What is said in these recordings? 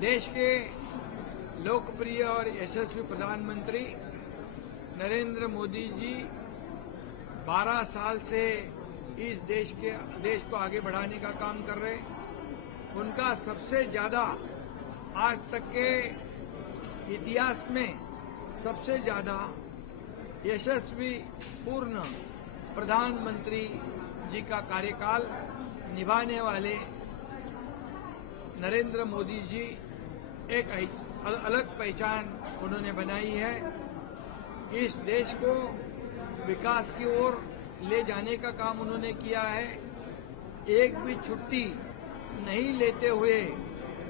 देश के लोकप्रिय और यशस्वी प्रधानमंत्री नरेंद्र मोदी जी 12 साल से इस देश को आगे बढ़ाने का काम कर रहे हैं। उनका सबसे ज्यादा आज तक के इतिहास में सबसे ज्यादा यशस्वी पूर्ण प्रधानमंत्री जी का कार्यकाल निभाने वाले नरेंद्र मोदी जी एक अलग पहचान उन्होंने बनाई है। इस देश को विकास की ओर ले जाने का काम उन्होंने किया है। एक भी छुट्टी नहीं लेते हुए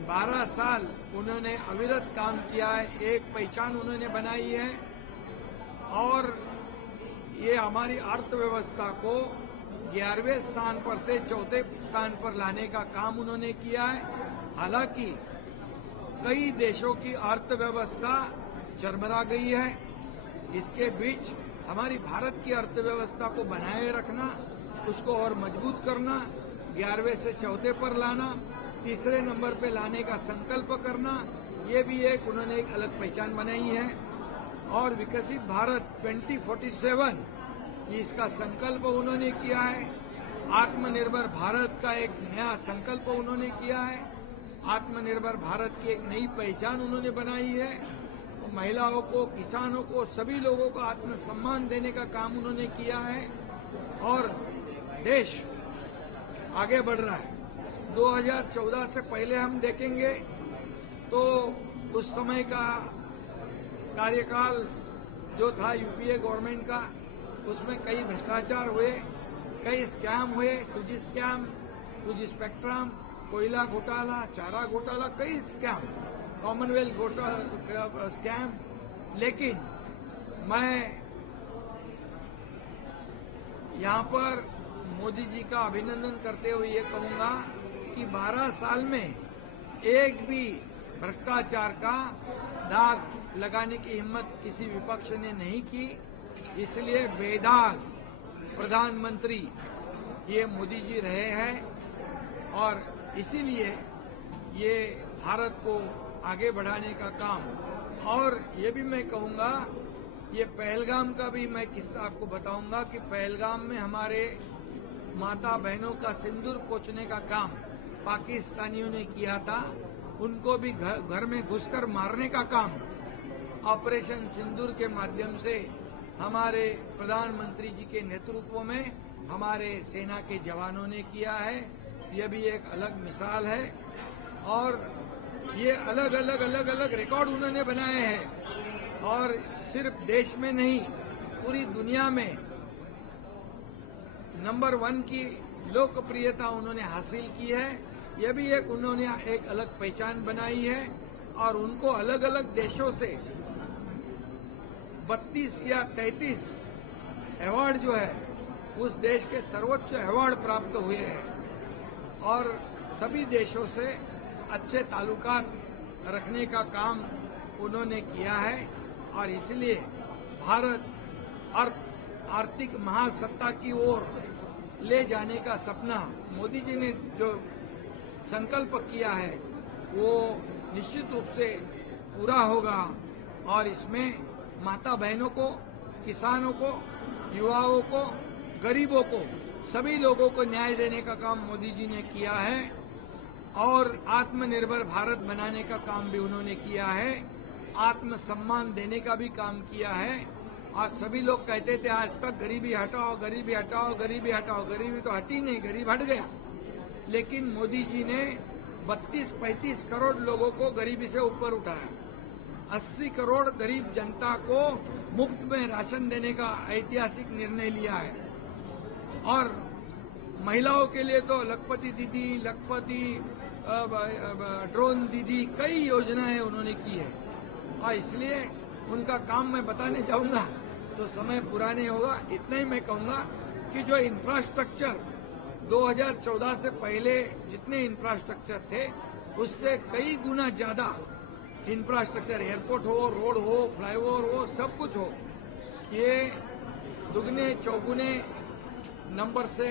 12 साल उन्होंने अविरत काम किया है। एक पहचान उन्होंने बनाई है और ये हमारी अर्थव्यवस्था को 11वें स्थान पर से 4थे स्थान पर लाने का काम उन्होंने किया है। हालांकि कई देशों की अर्थव्यवस्था चरमरा गई है। इसके बीच हमारी भारत की अर्थव्यवस्था को बनाए रखना, उसको और मजबूत करना, 11वें से 4थे पर लाना, तीसरे नंबर पे लाने का संकल्प करना, ये भी उन्होंने एक अलग पहचान बनाई है। और विकसित भारत 2047 इसका संकल्प उन्होंने किया है। आत्मनिर्भर भारत का एक नया संकल्प उन्होंने किया है। आत्मनिर्भर भारत की एक नई पहचान उन्होंने बनाई है। महिलाओं को, किसानों को, सभी लोगों को आत्मसम्मान देने का काम उन्होंने किया है और देश आगे बढ़ रहा है। 2014 से पहले हम देखेंगे तो उस समय का कार्यकाल जो था यूपीए गवर्नमेंट का, उसमें कई भ्रष्टाचार हुए, कई स्कैम हुए, 2G स्कैम, 2G स्पेक्ट्रम, कोयला घोटाला, चारा घोटाला, कई स्कैम, कॉमनवेल्थ घोटाला स्कैम। लेकिन मैं यहां पर मोदी जी का अभिनंदन करते हुए ये कहूंगा कि 12 साल में एक भी भ्रष्टाचार का दाग लगाने की हिम्मत किसी विपक्ष ने नहीं की। इसलिए बेदाग प्रधानमंत्री ये मोदी जी रहे हैं और इसीलिए ये भारत को आगे बढ़ाने का काम। और ये भी मैं कहूंगा, ये पहलगाम का भी मैं किस्सा आपको बताऊंगा कि पहलगाम में हमारे माता बहनों का सिंदूर पोंछने का काम पाकिस्तानियों ने किया था। उनको भी घर में घुसकर मारने का काम ऑपरेशन सिंदूर के माध्यम से हमारे प्रधानमंत्री जी के नेतृत्व में हमारे सेना के जवानों ने किया है। यह भी एक अलग मिसाल है और ये अलग अलग रिकॉर्ड उन्होंने बनाए हैं और सिर्फ देश में नहीं, पूरी दुनिया में नंबर 1 की लोकप्रियता उन्होंने हासिल की है। यह भी उन्होंने एक अलग पहचान बनाई है और उनको अलग अलग देशों से 32 या 33 अवार्ड जो है उस देश के सर्वोच्च अवार्ड प्राप्त हुए हैं और सभी देशों से अच्छे ताल्लुकात रखने का काम उन्होंने किया है। और इसलिए भारत आर्थिक महासत्ता की ओर ले जाने का सपना मोदी जी ने जो संकल्प किया है वो निश्चित रूप से पूरा होगा और इसमें माता बहनों को, किसानों को, युवाओं को, गरीबों को, सभी लोगों को न्याय देने का काम मोदी जी ने किया है और आत्मनिर्भर भारत बनाने का काम भी उन्होंने किया है। आत्मसम्मान देने का भी काम किया है। आज सभी लोग कहते थे आज तक गरीबी हटाओ, गरीबी हटाओ, गरीबी हटाओ। गरीबी तो हटी नहीं, गरीब हट गया। लेकिन मोदी जी ने 32-35 करोड़ लोगों को गरीबी से ऊपर उठाया। 80 करोड़ गरीब जनता को मुफ्त में राशन देने का ऐतिहासिक निर्णय लिया है और महिलाओं के लिए तो लखपति दीदी, लखपति ड्रोन दीदी, कई योजनाएं उन्होंने की है। और इसलिए उनका काम मैं बताने जाऊंगा तो समय पूरा नहीं होगा। इतना ही मैं कहूंगा कि जो इंफ्रास्ट्रक्चर 2014 से पहले जितने इंफ्रास्ट्रक्चर थे उससे कई गुना ज्यादा इंफ्रास्ट्रक्चर, एयरपोर्ट हो, रोड हो, फ्लाईओवर हो, सब कुछ हो, ये दुगने चौगुने नंबर से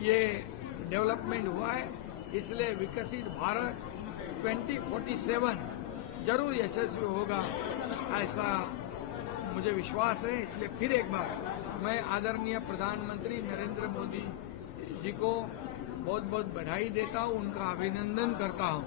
ये डेवलपमेंट हुआ है। इसलिए विकसित भारत 2047 जरूर यशस्वी होगा, ऐसा मुझे विश्वास है। इसलिए फिर एक बार मैं आदरणीय प्रधानमंत्री नरेंद्र मोदी जी को बहुत बहुत बधाई देता हूं, उनका अभिनंदन करता हूं।